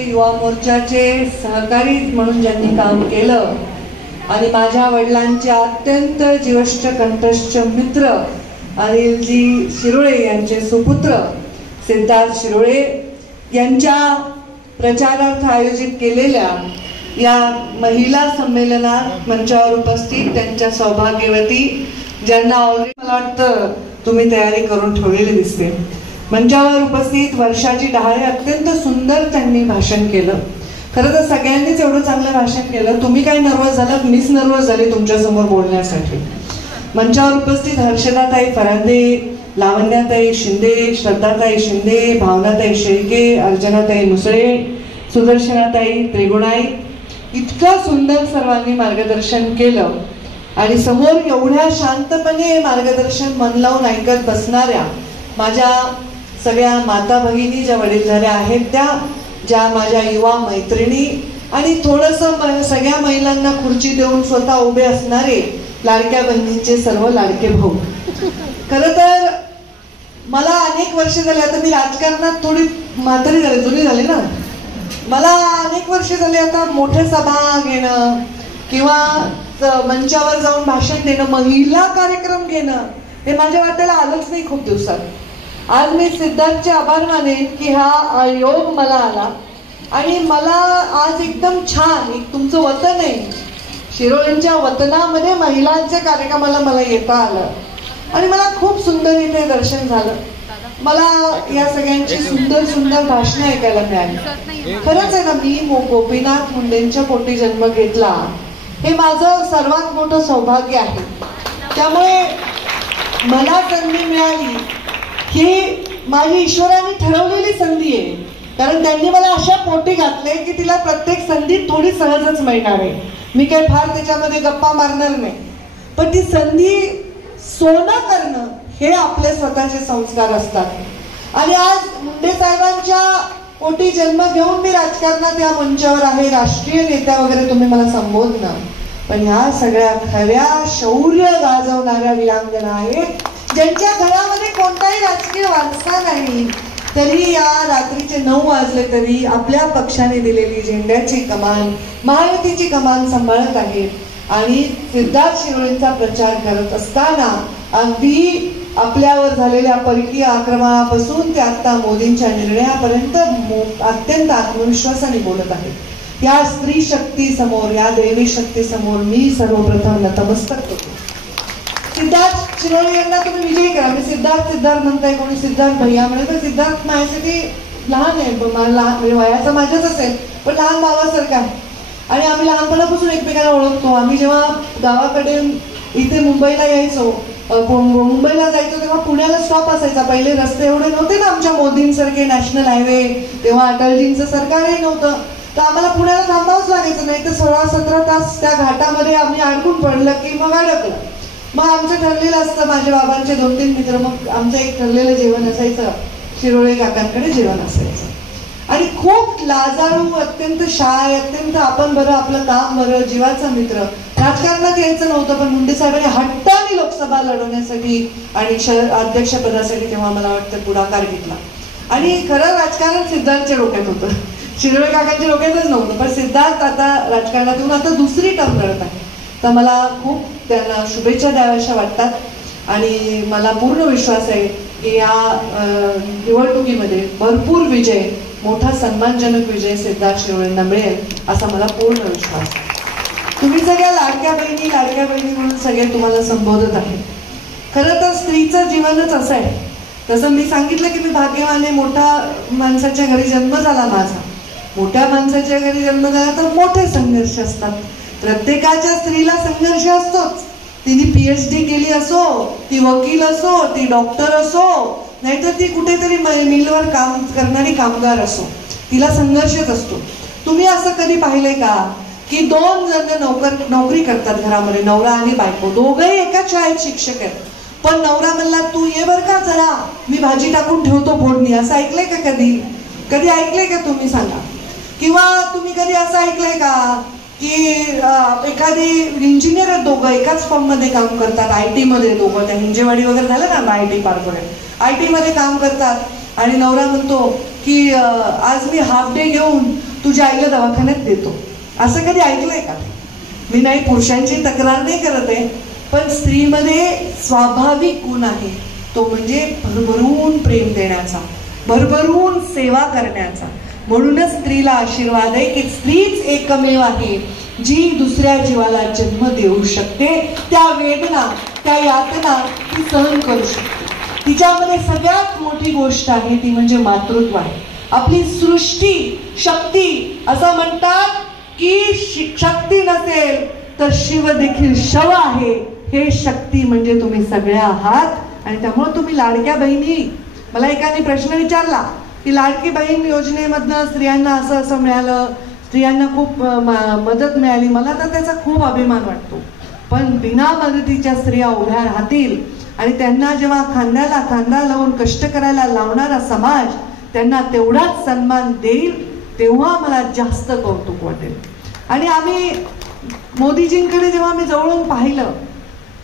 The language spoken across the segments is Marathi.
युवा मोर्चाचे सहकारी म्हणून ज्यांनी काम केलं आणि माझ्या वडिलांचे अत्यंत जीवष्ट कंठस्थ मित्र अनिलजी शिरोळे यांचे सुपुत्र सिद्धार्थ शिरोळे यांच्या प्रचारार्थ आयोजित केलेल्या या महिला संमेलनात मंचावर उपस्थित त्यांच्या सौभाग्यवती ज्यांना ऑलरेडी मला वाटतं तुम्ही तयारी करून ठेवलेली दिसते, मंचावर उपस्थित वर्षाची डहाळे अत्यंत सुंदर त्यांनी भाषण केलं. खरं तर सगळ्यांनीच एवढं चांगलं भाषण केलं, तुम्ही काय नर्वस झालात, मीच नर्वस झाले तुमच्यासमोर बोलण्यासाठी. मंचावर उपस्थित हर्षदाताई फरांदे, लावण्याताई शिंदे, श्रद्धाताई शिंदे, भावनाताई शेळके, अर्चनाताई मुसळे, सुदर्शनाताई त्रिगुणाई, इतकं सुंदर सर्वांनी मार्गदर्शन केलं. आणि समोर एवढ्या शांतपणे मार्गदर्शन मन लावून ऐकत बसणाऱ्या माझ्या सगळ्या माता भगिनी ज्या वडीलधाऱ्या आहेत, त्या ज्या माझ्या युवा मैत्रिणी आणि थोडंसं सगळ्या महिलांना खुर्ची देऊन स्वतः उभे असणारे लाडक्या बहिणींचे सर्व लाडके भाऊ. खरं तर मला अनेक वर्ष झाले, आता मी राजकारणात थोडी म्हातारी झाली, जुनी झाली ना, मला अनेक वर्ष झाले आता मोठे सभा घेणं किंवा मंचावर जाऊन भाषण देणं, महिला कार्यक्रम घेणं हे माझ्या वाट्याला आलंच नाही खूप दिवसात. आज मी सिद्धार्थचे आभार मानेन की हा योग मला आला आणि मला आज एकदम छान एक तुमचं वतन आहे, शिरोळेंच्या वतनामध्ये महिलांच्या कार्यक्रमाला मला येता आलं आणि मला खूप सुंदर इथे दर्शन झालं. मला या सगळ्यांची सुंदर सुंदर भाषणं ऐकायला मिळाली. खरंच आहे ना, मी गोपीनाथ मुंडेंच्या पोटी जन्म घेतला हे माझं सर्वात मोठं सौभाग्य आहे. त्यामुळे मला संधी मिळाली ही माझी ईश्वराने ठरवलेली संधी आहे, कारण त्यांनी मला अशा पोटी घातले की तिला प्रत्येक संधी थोडी सहजच मिळणार आहे. मी काही फार त्याच्यामध्ये गप्पा मारणार नाही, पण ती संधी सोनं करणं हे आपले स्वतःचे संस्कार असतात. आणि आज मुंडे साहेबांच्या पोटी जन्म घेऊन मी राजकारणात या मंचावर आहे, राष्ट्रीय नेत्या वगैरे तुम्ही मला संबोधणं, पण ह्या सगळ्या खऱ्या शौर्य गाजवणाऱ्या वीरांगना आहेत ज्यांच्या घरामध्ये कोणताही राजकीय वारसा नाही, तरी या रात्रीचे 9 वाजले तरी आपल्या पक्षाने दिलेली झेंड्याची कमान, महायुतीची कमान सांभाळत आहेत आणि सिद्धार्थ शिरोळेंचा प्रचार करत असताना अगदी आपल्यावर झालेल्या परकीय आक्रमणापासून ते आता मोदींच्या निर्णयापर्यंत अत्यंत आत्मविश्वासाने बोलत आहेत. या स्त्री शक्ती समोर, या देवी शक्ती समोर मी सर्वप्रथम नतमस्तक होतो. सिद्धार्थ शिरोळे यांना तुम्ही विजयी करा. मी सिद्धार्थ सिद्धार्थ म्हणताय, कोणी सिद्धार्थ भैया म्हणत, सिद्धार्थ माझ्यासाठी लहान आहे, लहान वयाचा माझ्याच असेल पण लहान भावासारखा आहे आणि आम्ही लहानपणापासून एकमेकांना ओळखतो. आम्ही जेव्हा गावाकडे इथे मुंबईला यायचो, मुंबईला जायचो तेव्हा पुण्याला स्टॉप असायचा. पहिले रस्ते एवढे नव्हते ना आमच्या मोदींसारखे, नॅशनल हायवे, तेव्हा अटलजींचं सरकारही नव्हतं, तर आम्हाला पुण्याला थांबावंच लागायचं. नाही तर 16-17 तास त्या घाटामध्ये आम्ही अडकून पडलं की मग अडकलं. मग आमचं ठरलेलं असतं, माझ्या बाबांचे 2-3 मित्र, मग आमचं एक ठरलेलं जेवण असायचं, शिरोळे काकांकडे जेवण असायचं आणि खूप लाजाळू, अत्यंत शाय, अत्यंत आपण बरं आपलं काम बरं, जीवाचा मित्र. राजकारणात यायचं नव्हतं पण मुंडे साहेबांनी हट्टाने लोकसभा लढवण्यासाठी आणि अध्यक्षपदासाठी तेव्हा मला वाटतं पुढाकार घेतला. आणि खरं राजकारण सिद्धार्थच्या डोक्यात होतं, शिरोळे काकांच्या डोक्यातच नव्हतं. पण सिद्धार्थ आता राजकारणात येऊन आता दुसरी टर्म लढत आहे, तर मला खूप त्यांना शुभेच्छा द्याव्याशा वाटतात आणि मला पूर्ण विश्वास आहे की या निवडणुकीमध्ये भरपूर विजय, मोठा सन्मानजनक विजय सिद्धार्थ शिरोळेंना मिळेल असा मला पूर्ण विश्वास आहे. तुम्ही सगळ्या लाडक्या बहिणी म्हणून सगळे तुम्हाला संबोधत आहे. खरं तर स्त्रीचं जीवनच असं आहे. तसं मी सांगितलं की मी भाग्यवाने, मोठ्या माणसाच्या घरी जन्म झाला माझा. मोठ्या माणसाच्या घरी जन्म झाला तर मोठे संघर्ष असतात. प्रत्येकाच्या स्त्रीला संघर्ष असतोच. तिने PhD केली असो, ती वकील असो, ती डॉक्टर असो, नाहीतर ती कुठेतरी मिलवर काम करणारी कामगार असो, तिला संघर्षच असतो. तुम्ही असं कधी पाहिलंय का की 2 जण नोकरी करतात घरामध्ये, नवरा आणि बायको, दोघंही एकाच शाळेत शिक्षक आहेत, पण नवरा म्हणला तू ये बर का जरा, मी भाजी टाकून ठेवतो फोडणी. असं ऐकलंय का कधी? कधी ऐकलंय का तुम्ही सांगा? किंवा तुम्ही कधी असं ऐकलंय का की एखादी इंजिनियर आहेत, दोघं एकाच फर्ममध्ये काम करतात, IT मध्ये दोघं, त्या हिंजेवाडी वगैरे झालं ना IT कॉर्पोरेट, IT मध्ये काम करतात आणि नवरा म्हणतो की आज मी हाफ डे घेऊन तुझ्या आईला दवाखान्यात देतो. असं कधी ऐकलंय का? मी नाही, पुरुषांची तक्रार नाही करत आहे, पण स्त्रीमध्ये स्वाभाविक गुण आहे तो म्हणजे भरभरून प्रेम देण्याचा, भरभरून सेवा करण्याचा. म्हणूनच स्त्रीला आशीर्वाद आहे की स्त्रीच एकमेव आहे जी दुसऱ्या जीवाला जन्म देऊ शकते. त्या वेदना, त्या यातना ती सहन करू शकते. तिच्यामध्ये सगळ्यात मोठी गोष्ट आहे ती म्हणजे मातृत्व आहे. आपली सृष्टी शक्ती, असं म्हणतात की शक्ती नसेल तर शिव देखील शव आहे. हे शक्ती म्हणजे तुम्ही सगळ्या आहात. आणि त्यामुळे तुम्ही लाडक्या बहिणी, मला एकाने प्रश्न विचारला की लाडकी बहीण योजनेमधनं स्त्रियांना असं असं मिळालं, स्त्रियांना खूप मदत मिळाली. मला तर त्याचा खूप अभिमान वाटतो. पण बिना मदतीच्या स्त्रिया उभ्या राहतील आणि त्यांना जेव्हा खांद्याला खांदा लावून कष्ट करायला लावणारा समाज त्यांना तेवढाच सन्मान देईल, तेव्हा मला जास्त कौतुक वाटेल. आणि आम्ही मोदीजींकडे जेव्हा मी जवळून पाहिलं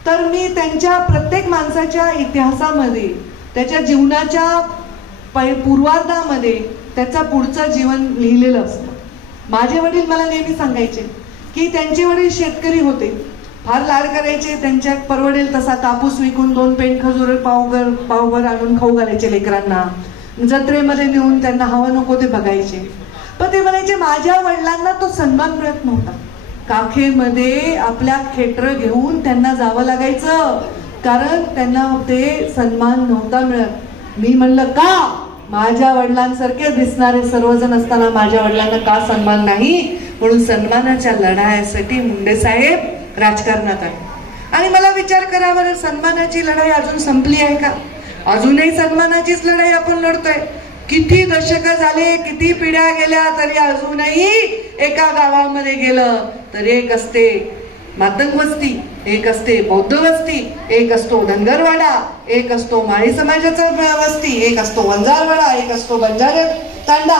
तर मी त्यांच्या प्रत्येक माणसाच्या इतिहासामध्ये, त्याच्या जीवनाच्या पूर्वार्धामध्ये त्याचा पुढचं जीवन लिहिलेलं असतं. माझे वडील मला नेहमी सांगायचे की त्यांचे वडील शेतकरी होते, फार लाड करायचे, त्यांच्या परवडेल तसा कापूस विकून 2 पेंड खजूर पावभर आणून खाऊ घालायचे लेकरांना, जत्रेमध्ये नेऊन त्यांना हवं नको ते बघायचे. पण ते म्हणायचे माझ्या वडिलांना तो सन्मान मिळत नव्हता. काखेमध्ये आपल्या खेटर घेऊन त्यांना जावं लागायचं, कारण त्यांना ते सन्मान नव्हता मिळत. मी म्हणलं का? माझ्या वडिलांसारखे दिसणारे सर्वजण असताना माझ्या वडिलांना का सन्मान नाही? म्हणून सन्मानाच्या लढाईसाठी मुंडे साहेब राजकारणात आले. आणि मला विचार करा बरं, सन्मानाची लढाई अजून संपली आहे का? अजूनही सन्मानाचीच लढाई आपण लढतोय. किती दशक झाले, किती पिढ्या गेल्या, तरी अजूनही एका गावामध्ये गेलं तर एक असते मातंग वस्ती, एक असते बौद्ध वस्ती, एक असतो धनगरवाडा, एक असतो माळी समाजाचा वस्ती, एक असतो वंजारवाडा, एक असतो बंजारे तांडा.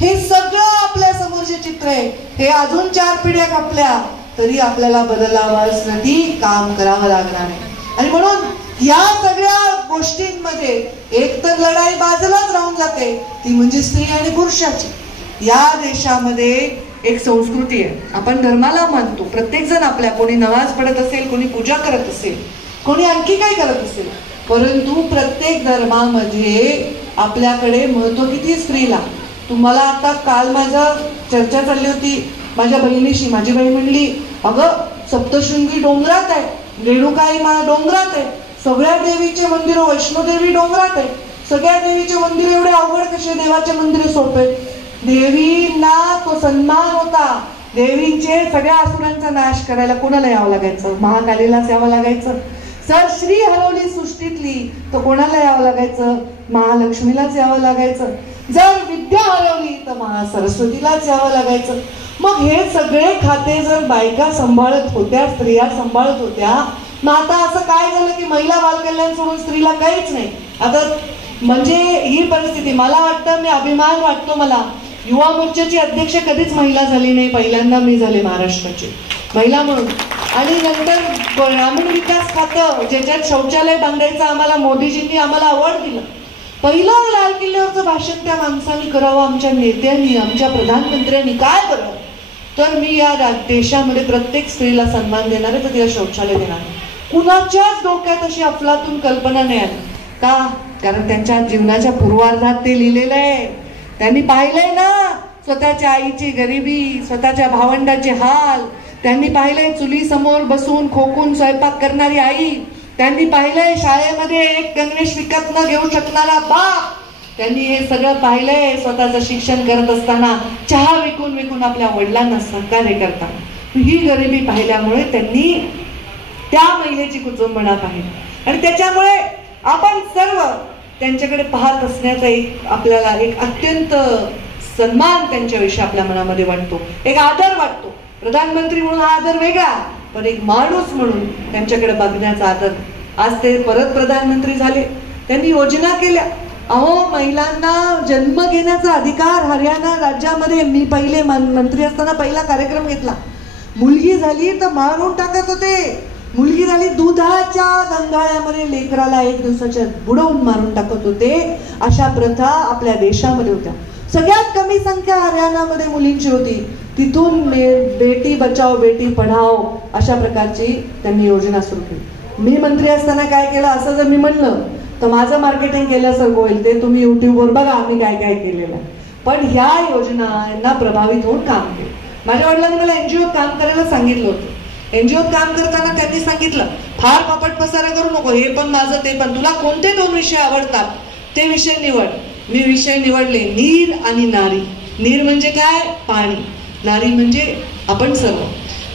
हे सगळं आपल्या समोरचे चित्र आहे. हे अजून 4 पिढ्या कापल्या तरी आपल्याला बदलावासाठी काम करावं लागणार आहे. आणि म्हणून या सगळ्या गोष्टींमध्ये एक तर लढाई बाजूलाच राहून जाते, ती म्हणजे स्त्री आणि पुरुषाची. या देशामध्ये एक संस्कृती आहे, आपण धर्माला मानतो, प्रत्येक जण आपल्या, कोणी नमाज पढत असेल, कोणी पूजा करत असेल, कोणी आणखी काय करत असेल, परंतु प्रत्येक धर्मामध्ये आपल्याकडे महत्व किती स्त्रीला. तुम्हाला आता काल माझा चर्चा चालली होती माझ्या बहिणीशी. माझी बहीण म्हणली अगं सप्तशृंगी डोंगरात आहे, रेणुकाई मा डोंगरात आहे, सगळ्या देवीचे मंदिर, वैष्णोदेवी डोंगरात आहे, सगळ्या देवीचे मंदिर एवढे अवघड कसे, देवाचे मंदिर सोपे? देवींना तो सन्मान होता. देवींचे सगळ्या असुरांचा नाश करायला कोणाला यावं लागायचं? महाकालीलाच यावं लागायचं. जर श्री हरवली सृष्टीतली तर कोणाला यावं लागायचं? महालक्ष्मीलाच यावं लागायचं. जर विद्या हरवली तर महासरस्वतीलाच यावं लागायचं. मग हे सगळे खाते जर बायका सांभाळत होत्या, स्त्रिया सांभाळत होत्या, मग आता असं काय झालं की महिला बालकल्याण सोडून स्त्रीला काहीच नाही. आता म्हणजे ही परिस्थिती, मला वाटतं, मी अभिमान वाटतो मला, युवा मोर्चाची अध्यक्ष कधीच महिला झाली नाही, पहिल्यांदा मी झाले महाराष्ट्राची महिला म्हणून. आणि नंतर ग्रामीण विकास खातं, ज्याच्यात शौचालय बांधायचं आम्हाला मोदीजींनी आम्हाला अवॉर्ड दिलं. पहिलं लाल किल्ल्यावरचं भाषण त्या माणसांनी करावं, आमच्या नेत्यांनी, आमच्या प्रधानमंत्र्यांनी. काय बरं? तर मी या देशामध्ये प्रत्येक स्त्रीला सन्मान देणार आहे, तर तिला शौचालय देणार. कुणाच्याच डोक्यात अशी अफलातून कल्पना नाही आली. का? कारण त्यांच्या जीवनाच्या पूर्वार्धात ते लिहिलेलं आहे. त्यांनी पाहिलंय ना स्वतःच्या आईची गरिबी, स्वतःच्या भावंडाचे हाल. त्यांनी पाहिलंय चुली समोर बसून खोकून स्वयंपाक करणारी आई. त्यांनी पाहिलंय शाळेमध्ये एक गणवेश विकत न घेऊ शकणारा बाप. त्यांनी हे सगळं पाहिलंय स्वतःचं शिक्षण करत असताना चहा विकून विकून आपल्या वडिलांना सहकार्य करताना. ही गरिबी पाहिल्यामुळे त्यांनी त्या महिलेची कुचंबणा पाहिली. आणि त्याच्यामुळे आपण सर्व त्यांच्याकडे पाहत असण्याचा एक आपल्याला एक अत्यंत सन्मान त्यांच्याविषयी आपल्या मनामध्ये वाटतो, एक आदर वाटतो. प्रधानमंत्री म्हणून हा आदर वेगळा, पण एक माणूस म्हणून त्यांच्याकडे बघण्याचा आदर. आज ते परत प्रधानमंत्री झाले, त्यांनी योजना केल्या. अहो, महिलांना जन्म घेण्याचा अधिकार हरियाणा राज्यामध्ये मी पहिले मंत्री असताना पहिला कार्यक्रम घेतला. मुलगी झाली तर मारून टाकत होते, मुलगी झाली दुधाच्या गंगाळ्यामध्ये लेकराला 1 दिवसाच्या बुडवून मारून टाकत होते. अशा प्रथा आपल्या देशामध्ये होत्या. सगळ्यात कमी संख्या हरियाणामध्ये मुलींची होती. तिथून बेटी बचाओ बेटी पढाओ अशा प्रकारची त्यांनी योजना सुरू केली. मी मंत्री असताना काय केलं असं जर मी म्हणलं तर माझं मार्केटिंग केल्यासारखं होईल. ते तुम्ही युट्यूबवर बघा आम्ही काय काय केलेलं आहे. पण ह्या योजनांना प्रभावित होऊन काम केलं. माझ्या वडिलांनी मला एनजीओ काम करायला सांगितलं होतं. एनजीओत काम करताना त्यांनी सांगितलं फार कपट पसारा करू नको, हे पण माझं ते पण, तुला कोणते 2 विषय आवडतात ते विषय निवड. मी विषय निवडले नीर आणि नारी. नीर म्हणजे काय? पाणी. नारी म्हणजे आपण सर्व.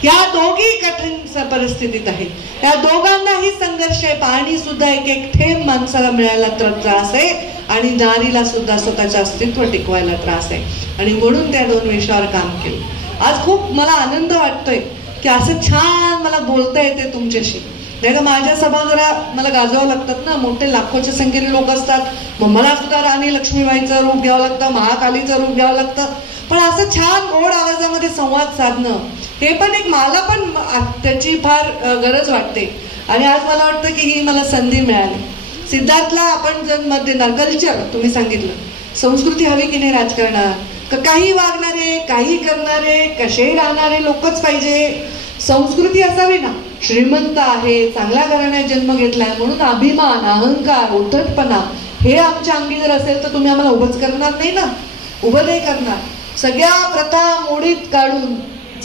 या दोघी कठीण परिस्थितीत आहेत. या दोघांनाही संघर्ष आहे. पाणी सुद्धा एक थेंब माणसाला मिळायला त्रास आहे आणि नारीला सुद्धा स्वतःचं अस्तित्व टिकवायला त्रास आहे. आणि म्हणून त्या 2 विषयावर काम केलं. आज खूप मला आनंद वाटतोय की असं छान मला बोलता येते तुमच्याशी. नाही का माझ्या सभा जरा मला गाजवावं लागतात ना, मोठे लाखोच्या संख्येने लोक असतात. मग मला सुद्धा राणी लक्ष्मीबाईचं रूप घ्यावं लागतं, महाकालीचं रूप घ्यावं लागतं. पण असं छान गोड आवाजामध्ये संवाद साधणं हे पण एक मला पण त्याची फार गरज वाटते. आणि आज मला वाटतं की ही मला संधी मिळाली. सिद्धार्थला आपण जर मत देणार, कल्चर तुम्ही सांगितलं, संस्कृती हवी की नाही राजकारणात? काही वागणारे, काही करणारे, कसेही राहणारे लोकच पाहिजे. संस्कृती असावी ना. श्रीमंत आहे, चांगल्या घराण्यात जन्म घेतलाय म्हणून अभिमान, अहंकार, उद्धटपणा हे आमच्या अंगी जर असेल तर तुम्ही आम्हाला उभंच करणार नाही ना. उभं नाही करणार. सगळ्या प्रथा मोडीत काढून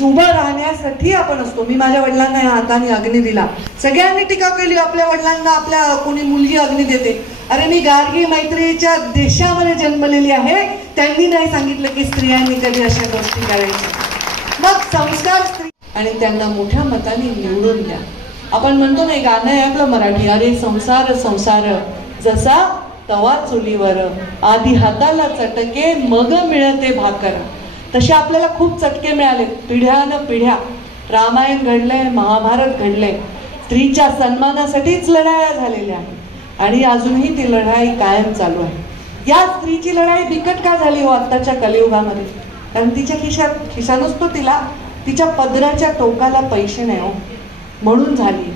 उभं राहण्यासाठी आपण असतो. मी माझ्या वडिलांना या हाताने अग्नी दिला. सगळ्यांनी टीका केली आपल्या वडिलांना, आपल्या कोणी मुलगी अग्नी देते. अरे मी गार्गी मैत्रीच्या देशामध्ये जन्मलेली आहे. त्यांनी नाही सांगितलं की स्त्रियांनी कधी अशा गोष्टी करायच्या. मग संस्कार स्त्री आणि त्यांना मोठ्या मताने निवडून द्या. आपण म्हणतो नाही गाणं आहे आपलं मराठी, अरे संसार संसार जसा तवा चुलीवर, आधी हाताला चटके मग मिळते भाकर. तसे आपल्याला खूप चटके मिळाले पिढ्यानं पिढ्या. रामायण घडलंय, महाभारत घडलंय. स्त्रीच्या सन्मानासाठीच लढाया झालेल्या आहेत आणि अजूनही ती लढाई कायम चालू आहे. या स्त्रीची लढाई बिकट का झाली हो आत्ताच्या कलियुगामध्ये? कारण तिच्या खिशा नसतो तिला, तिच्या पदराच्या टोकाला पैसे नाही हो, म्हणून झाली.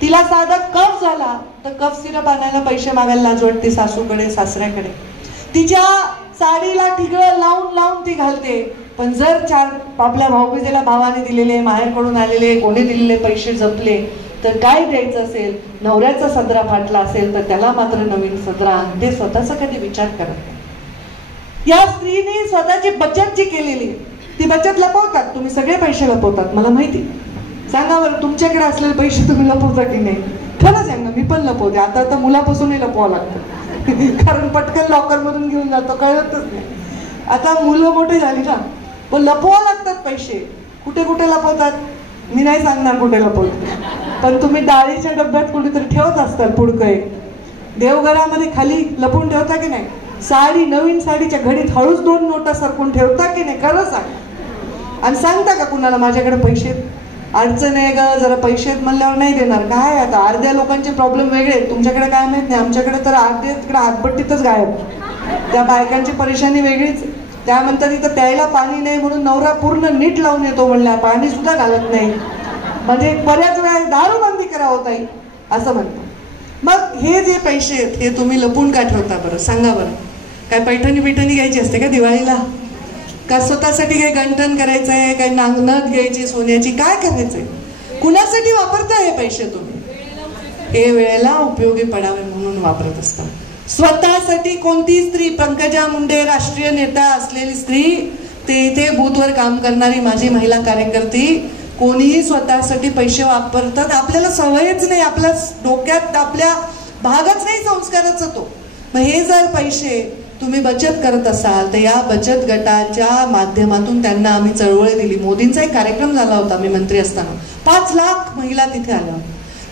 तिला साधा कफ झाला तर कफ सिरप आणायला पैसे मागायला लाज वाटते सासूकडे सासऱ्याकडे. तिच्या साडीला ठिगळं लावून लावून ती घालते. पण जर 4 आपल्या भाऊबीजेला भावाने दिलेले, माहेरकडून आलेले, कोणी दिलेले पैसे जपले तर काय द्यायचं असेल, नवऱ्याचा सदरा फाटला असेल तर त्याला मात्र नवीन सदरा आणते. स्वतःचा कधी विचार करत नाही. या स्त्रीने स्वतःची बचत जी केलेली ती बचत लपवतात. तुम्ही सगळे पैसे लपवतात मला माहिती. सांगा बरं तुमच्याकडे असलेले पैसे तुम्ही लपवता की नाही? खरं सांग ना, मी पण लपवते. आता मुलापासूनही लपवावं लागतं कारण पटकन लॉकर मधून घेऊन जातो, कळतच नाही. आता मुलं मोठी झाली ना, पण लपवावं लागतात पैसे. कुठे कुठे लपवतात मी नाही सांगणार कुठे लपवतात, पण तुम्ही डाळीच्या डब्यात कुठेतरी ठेवत असताल पुडकं एक. देवघरामध्ये खाली लपवून ठेवता की नाही? साडी, नवीन साडीच्या घडीत हळूच 2 नोटा सरकून ठेवता की नाही? खरं सांग. आणि सांगता का कुणाला माझ्याकडे पैसे अडचण आहे ग, जरा पैसे आहेत म्हणल्यावर नाही देणार? काय आता अर्ध्या लोकांचे प्रॉब्लेम वेगळे आहेत, तुमच्याकडे काय माहित नाही. आमच्याकडे तर अर्धे तिकडे हातभट्टीतच गायब. त्या बायकांची परेशानी वेगळीच. त्यानंतर इथं प्यायला पाणी नाही म्हणून नवरा पूर्ण नीट लावून येतो म्हणल्या, पाणी सुद्धा घालत नाही. म्हणजे बऱ्याच वेळा दारूबंदी करा होता असं म्हणतो. मग हे जे पैसे आहेत हे तुम्ही लपून का ठेवता बरं? सांगा बरं. काय पैठणी बिठणी घ्यायची असते का दिवाळीला? का स्वतःसाठी काही गंठण करायचं आहे, काही नांगनथ घ्यायची सोन्याची, काय करायचंय? कुणासाठी वापरता हे पैसे तुम्ही? हे वेळेला उपयोगी पडावे म्हणून वापरत असतात. स्वतःसाठी कोणती स्त्री, पंकजा मुंडे राष्ट्रीय नेता असलेली स्त्री, ते इथे बूथवर काम करणारी माझी महिला कार्यकर्ती, कोणीही स्वतःसाठी पैसे वापरतात. आपल्याला सवयच नाही, आपल्या डोक्यात आपल्या भागच नाही संस्काराचा तो. मग हे जर पैसे तुम्ही बचत करत असाल तर या बचत गटाच्या माध्यमातून त्यांना आम्ही चळवळ दिली. मोदींचा एक कार्यक्रम झाला होता मी मंत्री असताना, 5 लाख महिला तिथे आल्या.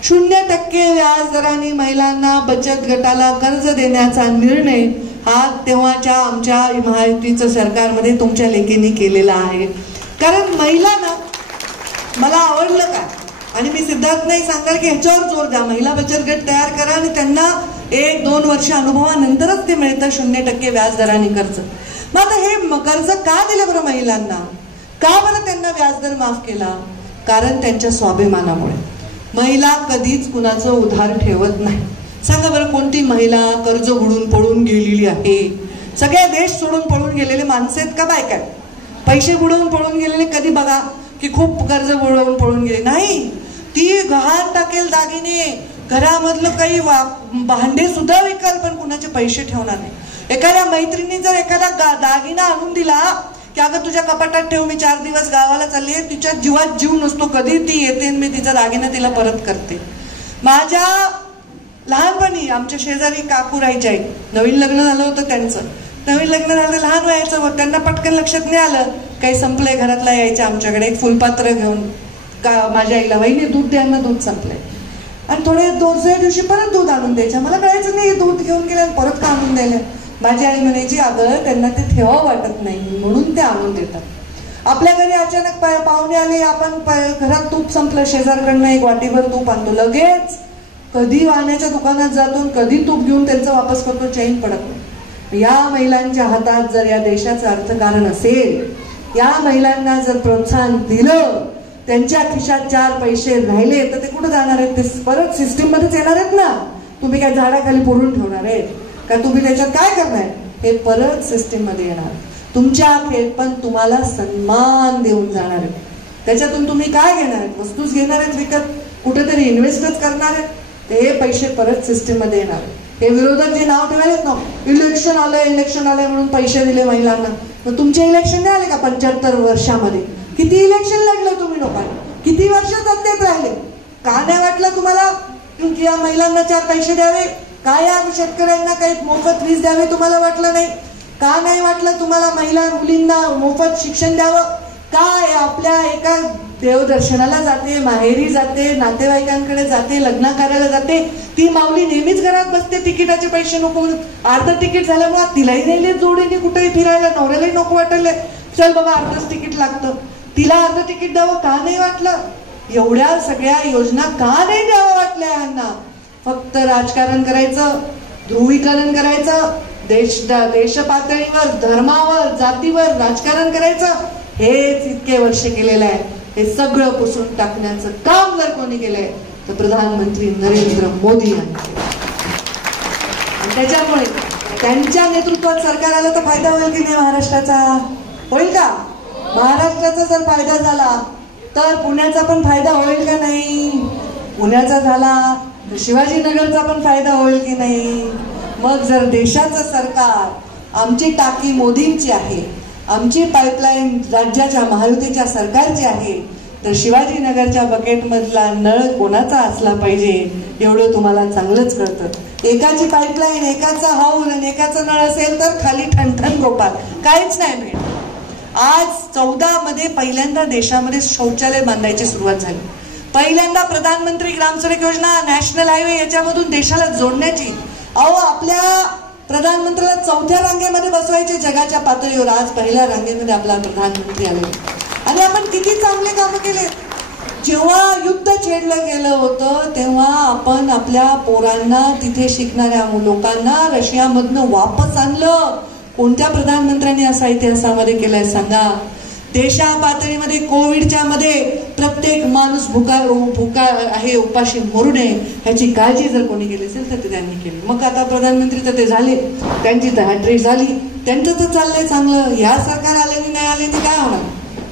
0% व्याज दराने महिलांना बचत गटाला कर्ज देण्याचा निर्णय हा तेव्हाच्या आमच्या महायुतीचं सरकारमध्ये तुमच्या लेकींनी केलेला आहे. कारण महिलांना मला आवडलं का, आणि मी सिद्धार्थ नाही सांगणार की ह्याच्यावर जोर द्या, महिला बचत गट तयार करा आणि त्यांना 1-2 वर्ष अनुभवानंतरच ते मिळतं 0% व्याज दराने कर्ज. मग आता हे कर्ज का दिलं बरं महिलांना? का बरं त्यांना व्याजदर माफ केला? कारण त्यांच्या स्वाभिमानामुळे. महिला कधीच कुणाचं उधार ठेवत नाही. सांगा बरं कोणती महिला कर्ज बुडून पळून गेलेली आहे? सगळे देश सोडून पळून गेलेले माणसं आहेत का बायका? पैसे बुडवून पळून गेलेले कधी बघा की खूप कर्ज बुडवून पळून गेले नाही. ती गहाण टाकेल दागिने, घरामधलं काही भांडे सुद्धा विकाल, पण कुणाचे पैसे ठेवणार नाही. एखाद्या मैत्रिणी जर एखादा दागिना आणून दिला की अगं तुझ्या कपाटात ठेव, मी 4 दिवस गावाला चालली, तिच्या जीवात जीव नसतो, कधी ती येते मी तिचा दागिना तिला परत करते. माझ्या लहानपणी आमच्या शेजारी काकू राहायच्या, नवीन लग्न झालं होतं त्यांचं. नवीन लग्न झालं, लहान वयाचं होतं, त्यांना पटकन लक्षात नाही आलं काही संपलंय. घरातला यायचं आमच्याकडे एक फुलपात्र घेऊन का माझ्या आईला, वहिनी दूध द्या ना, दूध संपलंय. आणि थोडे दुसऱ्या दिवशी परत दूध आणून द्यायच्या. मला कळायचं नाही दूध घेऊन गेले आणि परत का आणून द्यायला. माझी आई म्हणायची अगं त्यांना ते ठेवावं वाटत नाही म्हणून ते आणून देतात. आपल्या घरी अचानक पाहुणे आले, आपण घरात तूप संपलं, शेजारकडनं एक वाटीभर तूप आणतो, लगेच कधी वाण्याच्या दुकानात जातो, कधी तूप घेऊन त्यांचं वापस करतो, चैन पडत नाही. या महिलांच्या हातात जर या देशाचं अर्थकारण असेल, या महिलांना जर प्रोत्साहन दिलं, त्यांच्या खिशात 4 पैसे राहिले तर ते कुठे जाणार आहेत? ते परत सिस्टीम मध्येच येणार आहेत ना. तुम्ही काय झाडाखाली पुरून ठेवणार आहेत का? तुम्ही त्याच्यात काय करणार? हे परत सिस्टीम मध्ये येणार. तुमच्या खेळ पण तुम्हाला सन्मान देऊन जाणार आहेत. त्याच्यातून तुम्ही काय घेणार आहेत? वस्तूच घेणार आहेत विकत, कुठेतरी इन्व्हेस्टच करणार आहेत, ते पैसे परत सिस्टीम मध्ये येणार. हे विरोधक जे नाव ठेवायलेत ना, इलेक्शन आलंय म्हणून पैसे दिले महिलांना. मग तुमचे इलेक्शन नाही आले का 75 वर्षामध्ये? किती इलेक्शन लढलं तुम्ही लोकांनी? किती वर्ष सत्तेत राहिले? का नाही वाटलं तुम्हाला की या महिलांना 4 पैसे द्यावे? का या शेतकऱ्यांना काही मोफत वीज द्यावे तुम्हाला वाटलं नाही? का नाही वाटलं तुम्हाला महिला मुलींना मोफत शिक्षण द्यावं? काय आपल्या एका देवदर्शनाला जाते, माहेरी जाते, नातेवाईकांकडे जाते, लग्न करायला जाते, ती माऊली नेहमीच घरात बसते तिकिटाचे पैसे नको. अर्ध तिकीट झाल्यामुळे तिलाही नेले जोडीने कुठेही फिरायला, नवऱ्यालाही नको वाटले, चल बाबा अर्धच तिकीट लागतं, तिला अर्ध तिकीट द्यावं का नाही वाटलं? एवढ्या सगळ्या योजना का नाही द्यावं वाटल्या यांना? फक्त राजकारण करायचं, ध्रुवीकरण करायचं, देश पातळीवर, धर्मावर, जातीवर राजकारण करायचं, हेच इतके वर्ष केलेलं आहे. हे सगळं पुसून टाकण्याचं काम जर कोणी केलंय तर प्रधानमंत्री नरेंद्र मोदी यांनी केलं. आणि त्याच्यामुळे त्यांच्या नेतृत्वात सरकार आलं तर फायदा होईल की नाही महाराष्ट्राचा? होईल का? महाराष्ट्राचा जर फायदा झाला तर पुण्याचा पण फायदा होईल का नाही? पुण्याचा झाला तर शिवाजीनगरचा पण फायदा होईल की नाही? मग जर देशाचं सरकार, आमची टाकी मोदींची आहे, आमची पाईपलाईन राज्याच्या महायुतीच्या सरकारची आहे, तर शिवाजीनगरच्या बकेटमधला नळ कोणाचा असला पाहिजे एवढं तुम्हाला चांगलंच कळतं. एकाची पाईपलाईन, एकाचा हाऊल आणि एकाचा नळ असेल तर खाली ठणठण गोपाल, काहीच नाही मिळेल. आज 14 मध्ये पहिल्यांदा देशामध्ये शौचालय बांधायची सुरुवात झाली. पहिल्यांदा प्रधानमंत्री ग्रामसडक योजना, नॅशनल हायवे याच्यामधून देशाला जोडण्याची. अहो आपल्या प्रधानमंत्र्याला 4थ्या रांगेमध्ये बसवायचे जगाच्या पातळीवर, आज पहिल्या रांगेमध्ये आपला प्रधानमंत्री आले. आणि आपण किती चांगले काम केले. जेव्हा युद्ध छेडलं गेलं होतं तेव्हा आपण आपल्या पोरांना, तिथे शिकणाऱ्या लोकांना रशियामधनं वापस आणलं. कोणत्या प्रधानमंत्र्यांनी असा इतिहासामध्ये केलाय सांगा? देशा पातळीमध्ये कोविडच्या मध्ये प्रत्येक माणूस भुका आहे, उपाशी मरू नये ह्याची काळजी जर कोणी केली असेल तर ते त्यांनी केली. मग आता प्रधानमंत्री तर ते झाले, त्यांची तर हॅट्रिक झाली, त्यांचं तर चाललंय चांगलं. या सरकार आल्याने नाही आल्याने काय होणार?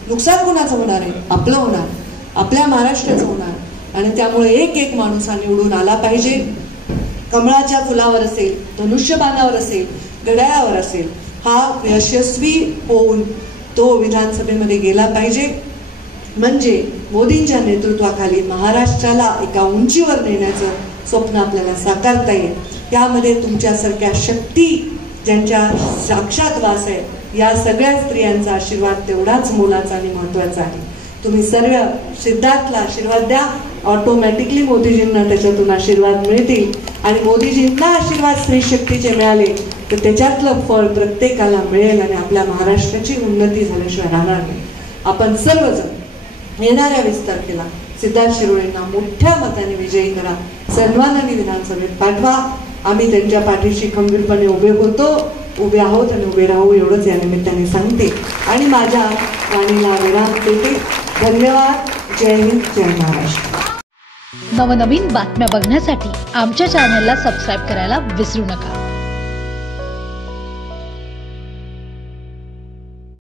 नुकसान कुणाचं होणार आहे? आपलं होणार, आपल्या महाराष्ट्राचं होणार. आणि त्यामुळे एक माणूस हा निवडून आला पाहिजे. कमळाच्या फुलावर असेल, धनुष्यबाणावर असेल, घड्याळावर असेल, हा यशस्वी होऊन तो विधानसभेमध्ये गेला पाहिजे. म्हणजे मोदींच्या नेतृत्वाखाली महाराष्ट्राला एका उंचीवर नेण्याचं स्वप्न आपल्याला साकारता येईल. यामध्ये तुमच्यासारख्या शक्ती ज्यांच्या साक्षात वास आहे, या सगळ्या स्त्रियांचा आशीर्वाद तेवढाच मोलाचा आणि महत्वाचा आहे. तुम्ही सर्व सिद्धार्थला आशीर्वाद द्या, ऑटोमॅटिकली मोदीजींना त्याच्यातून आशीर्वाद मिळतील. आणि मोदीजींना आशीर्वाद स्त्री शक्तीचे मिळाले तर त्याच्यातलं फळ प्रत्येकाला मिळेल आणि आपल्या महाराष्ट्राची उन्नती झाल्याशिवाय राहणार नाही. आपण सर्वजण येणाऱ्या 20 तारखेला सिद्धार्थ शिरोळेंना मोठ्या मताने विजयी करा, सन्मानाने विधानसभेत पाठवा. आम्ही त्यांच्या पाठीशी खंबीरपणे उभे आहोत आणि उभे राहू एवढंच या निमित्ताने सांगते आणि माझ्या वाणीला विराम देते. धन्यवाद. जय हिंद, जय महाराष्ट्र. नवनवीन बातम्या बघण्यासाठी आमच्या चॅनलला सबस्क्राईब करायला विसरू नका.